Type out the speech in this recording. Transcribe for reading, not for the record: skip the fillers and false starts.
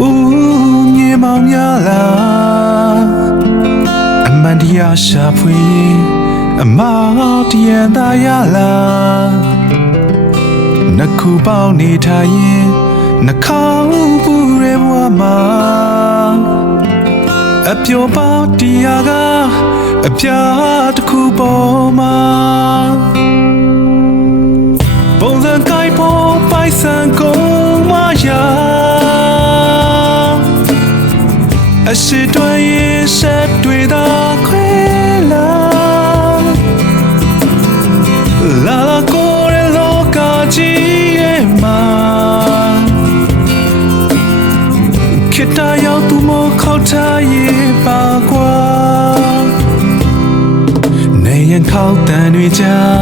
မြေမောင်များလားအမှန်တရားရှာဖွေအမောင်တရားသာရလားနှစ်ခုပေါင်းနေထိုင်ရင်နှာခေါင်းပူရဲဘဝမှာအပျော်ပါတရားကအပြားတစ်ခုပေါ်မှာပုံစံကိုက်ဖို့ပိုက်ဆံကုန်မရအရှိတွေရဲ့ဆက်တွေသာခွဲလာလာကိုရလောကကြီးရဲ့မှာခေတ္တရောက်သူမခေါ်ထားရဲ့ပါကွာနေရင်ခေါက်တန်တွေကြား